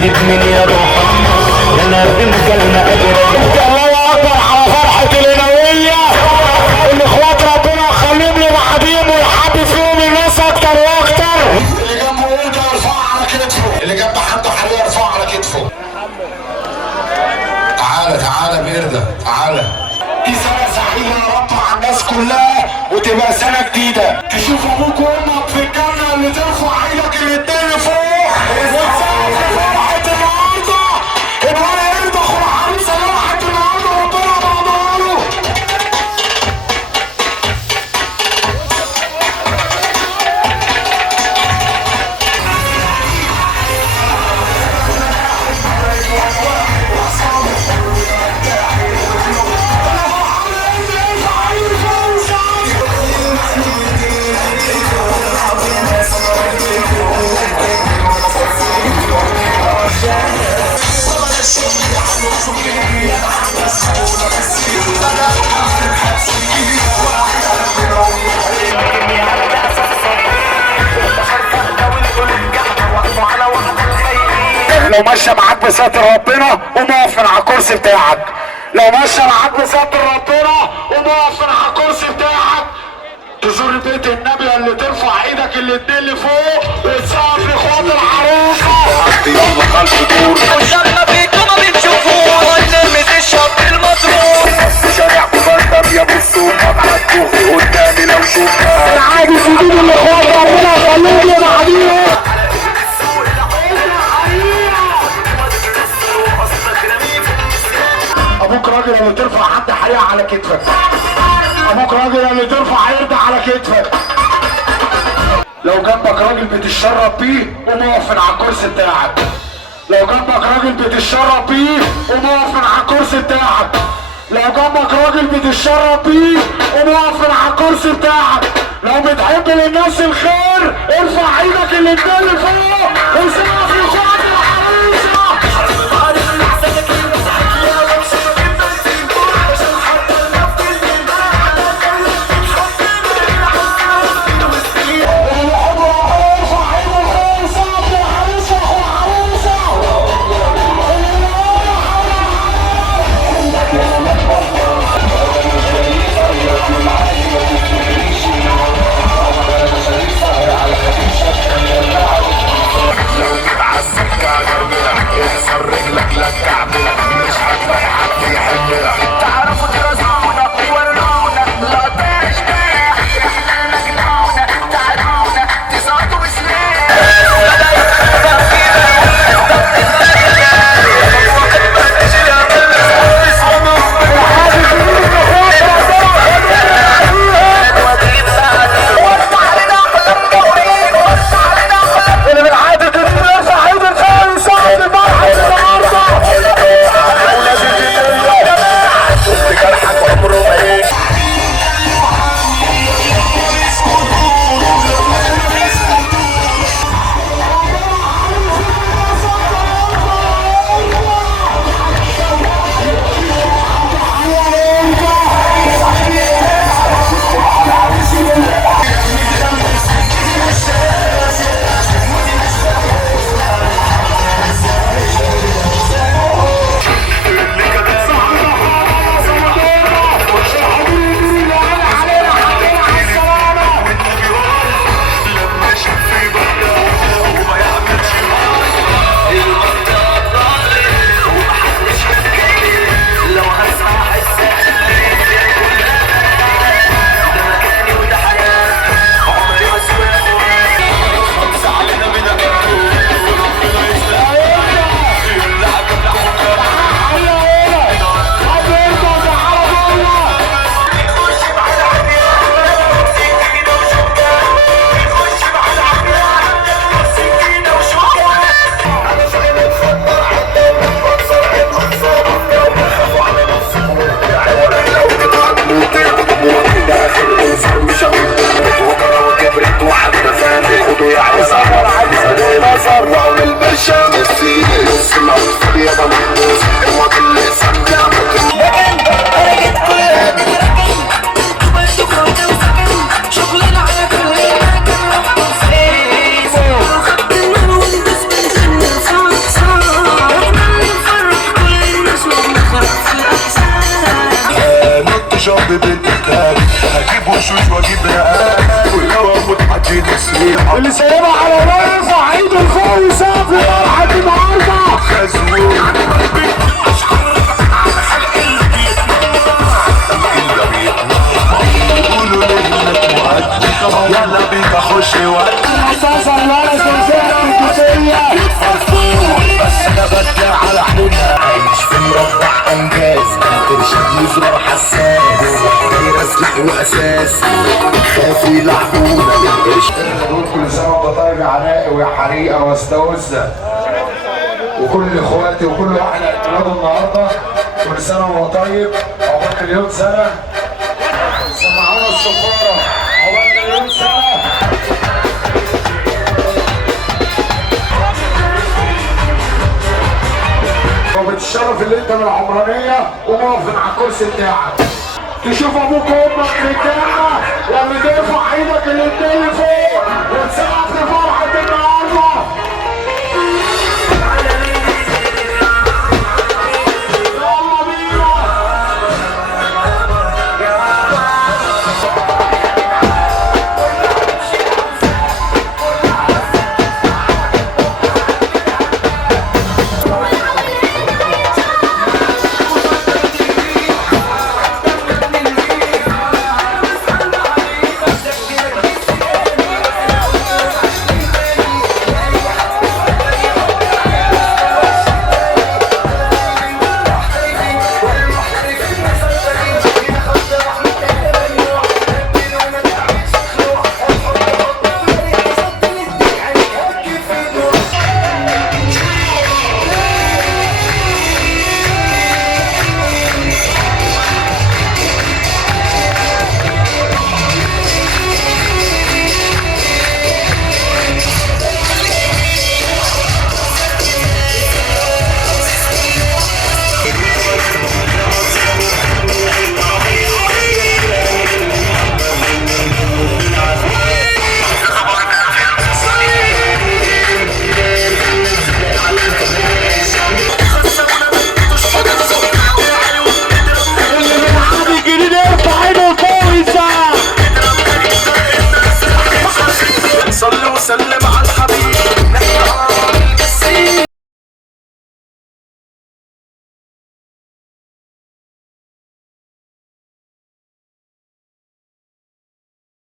جديد من يا محمد يا نبي مكالمة قادرة. الله اكبر على فرحة الهلالية. الاخوات ربنا يخليهم لبعضيهم ويحب فيهم الناس اكتر واكتر. اللي جنبه يرضى يرفع على كتفه، اللي جنب حد حرية يرفع على كتفه. تعالى بيرضى تعالى. دي سنة سعيدة يا رب مع الناس كلها وتبقى سنة جديدة. تشوف ابوك وامك في الجنة اللي ترفع ايدك الاتنين لفوق وتسقف فرحة النهارده. الولد يرضى اخو العروسة فرحة النهارده ربنا بعضها له. لو ماشيه معاك بستر ربنا قوم اقف من على الكرسي بتاعك. لو ماشيه معاك بستر ربنا قوم اقف من على الكرسي بتاعك. تزور بيت النبي اللي ترفع ايدك الاتنين لفوق وتسقف لاخوات العروسه. يلا خلف دور قدامنا بيكم ما بنشوفوش نرمي الشط المضروب في شارع كوباندا يا بصوا عدوا قدامي لو شفنا العادي سيدين الاخوات ربنا يخليهم لبعضيهم. ابوك راجل اللي ترفع حد حقيقة على كتفك. ابوك راجل اللي ترفع يرضى على كتفك. لو جنبك راجل بتتشرب بيه قوم اقف من على الكرسي بتاعك. لو جنبك راجل بتتشرب بيه قوم اقف من على الكرسي بتاعك. لو جنبك راجل بتتشرب بيه قوم اقف من على الكرسي بتاعك. لو بتحب للناس الخير ارفع ايدك الاتنين لفوق وسقف لاخوات العروسه. شاب بالكتاب، هجيب وشوش واجيب رقاب، ولو اموت حدي نسيح اللي سايبها على راسه عيد الفوق وسقف فرحة النهارده خزوق. يقولوا لي انك مؤدي، يلا بيك اخش وقت اساسا الورث وزارة الكتية بس انا بدع على حولها، عايش في مربع انجاز، ارشاد يزرع حساس، غير اسلح واساس، خافوا يلعبونا بالارشاد. دول كل سنة وانت طيب يا عناقي ويا حريقة واستوزة، وكل اخواتي وكل واحد اعتراضه النهارده كل سنة وهو طيب، عقبال مليون سنة. سمعونا الصفارة عقبال مليون سنة. وبتشرف اللي انت من العمرانية وموافق على الكرسي بتاعك. تشوف ابوك وامك رجالة واللي ترفع ايدك الاتنين فوق وتسقف لفرحة النهارده.